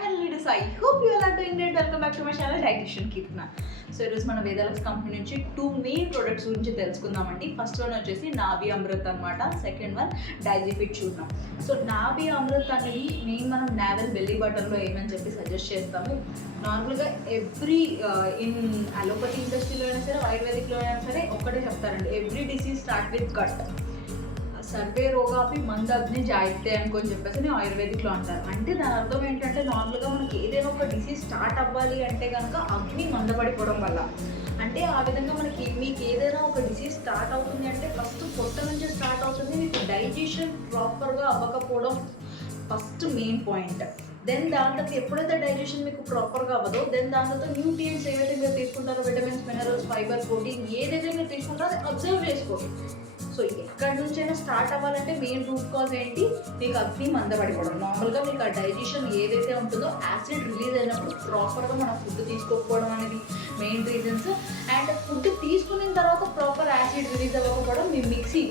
well, leaders. I hope you all are doing great. Welcome back to my channel, Dietitian Kirtana. So ఈరోజు మన వేదాలక్స్ company నుంచి 2 main products గురించి తెలుసుకుందామండి. First one వచ్చేసి నాభి అమృత్ అనమాట, సెకండ్ వన్ డైజీఫిట్ చూద్దాం. సో నాభి అమృత్ అనేది మెయిన్ మనం నావెల్ బెల్లీ బటన్లో ఏమని చెప్పి సజెస్ట్ చేస్తాము. నార్మల్గా ఎవ్రీ ఇన్ అలోపతి ఇండస్ట్రీలో అయినా సరే, ఆయుర్వేదిక్లో అయినా సరే ఒక్కటే చెప్తారండి, every disease start with gut. సర్వే రోగాపి మందగ్ని జాయితే అనుకొని చెప్పేసి ఆయుర్వేదిక్లో అంటారు. అంటే దాని అర్థం ఏంటంటే నార్మల్గా మనకి ఏదైనా ఒక డిసీజ్ స్టార్ట్ అవ్వాలి అంటే కనుక అగ్ని మందపడిపోవడం వల్ల, అంటే ఆ విధంగా మీకు ఏదైనా ఒక డిసీజ్ స్టార్ట్ అవుతుంది అంటే ఫస్ట్ పొట్ట నుంచి స్టార్ట్ అవుతుంది. మీకు డైజెషన్ ప్రాపర్గా అవ్వకపోవడం ఫస్ట్ మెయిన్ పాయింట్. దెన్ దాని తర్వాత ఎప్పుడైతే డైజెషన్ మీకు ప్రాపర్గా అవ్వదో దెన్ దాని తర్వాత న్యూట్రియంట్స్ ఏవైతే మీరు తీసుకుంటారో, విటమిన్స్, మినరల్స్, ఫైబర్, ప్రోటీన్ ఏదైతే మీరు తీసుకుంటారో అది అబ్జర్వ్ చేసుకోండి. సో ఎక్కడి నుంచైనా స్టార్ట్ అవ్వాలంటే మెయిన్ రూట్ కాజ్ ఏంటి, మీకు అగ్ని మందపడిపోవడం. నార్మల్గా మీకు ఆ డైజెషన్ ఏదైతే ఉంటుందో యాసిడ్ రిలీజ్ అయినప్పుడు ప్రాపర్గా మనం ఫుడ్ తీసుకోకపోవడం అనేది మెయిన్ రీజన్స్. అండ్ ఫుడ్ తీసుకున్న తర్వాత ప్రాపర్ యాసిడ్ రిలీజ్ అవ్వకపోవడం,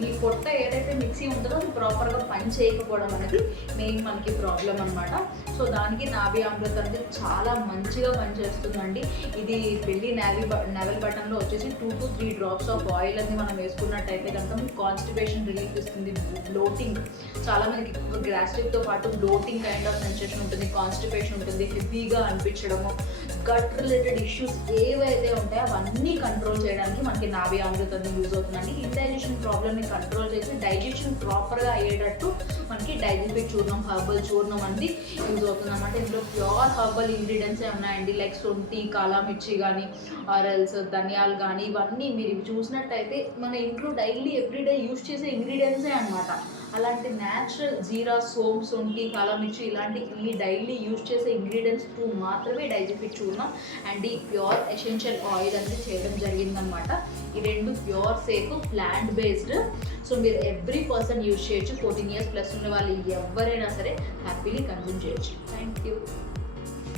మీ పొట్ట ఏదైతే మిక్సీ ఉంటుందో అది ప్రాపర్గా పని చేయకపోవడం అనేది మెయిన్ మనకి ప్రాబ్లం అనమాట. సో దానికి నాభి అమృత్ అనేది చాలా మంచిగా పనిచేస్తుందండి. ఇది వెళ్ళి నావెల్ బటన్లో వచ్చేసి 2 to 3 drops ఆఫ్ ఆయిల్ అని మనం వేసుకున్నట్టయితే కనుక కాన్స్టిపేషన్ రిలీఫ్ ఇస్తుంది. బ్లోటింగ్, చాలా మందికి ఎక్కువ గ్యాస్ట్రిక్తో పాటు బ్లోటింగ్ కైండ్ ఆఫ్ సెన్సేషన్ ఉంటుంది, కాన్స్టిపేషన్ ఉంటుంది, హెవీగా అనిపించడము, గట్ రిలేటెడ్ ఇష్యూస్ ఏవైతే ఉంటాయో అవన్నీ కంట్రోల్ చేయడానికి మనకి నాభి అమృత్ అనేది యూజ్ అవుతుందండి. ఇండైజెషన్ ప్రాబ్లమ్ని కంట్రోల్ చేసి డైజెషన్ ప్రాపర్గా అయ్యేటట్టు మనకి డైజెఫిట్ చూర్ణం, హర్బల్ చూర్ణం అనేది యూజ్ అవుతుంది అనమాట. ఇందులో ప్యూర్ హర్బల్ ఇంగ్రీడియంట్సే ఉన్నాయండి. లైక్ సొంటి, కాలా మిర్చి కానీ, ఆరల్స్, ధనియాలు కానీ, ఇవన్నీ మీరు చూసినట్టయితే మన ఇంట్లో డైలీ ఎవ్రీడే యూజ్ చేసే ఇంగ్రీడియంట్సే అనమాట. అలాంటి న్యాచురల్ జీరా, సోంపు, సొంటి, కాలా మిర్చి ఇలాంటి ఈ డైలీ యూజ్ చేసే ఇంగ్రీడియంట్స్ తో మాత్రమే డైజెఫిట్ చూర్ణం అండ్ ఈ ప్యూర్ ఎసెన్షియల్ ఆయిల్ అనేది చేయడం జరిగిందనమాట. ఈ రెండు pure, safe, plant based. So మీరు ఎవ్రీ పర్సన్ యూజ్ చేయొచ్చు. 14 years ప్లస్ ఉన్న వాళ్ళు ఎవరైనా సరే హ్యాపీలీ కన్జ్యూమ్ చేయొచ్చు. Thank you.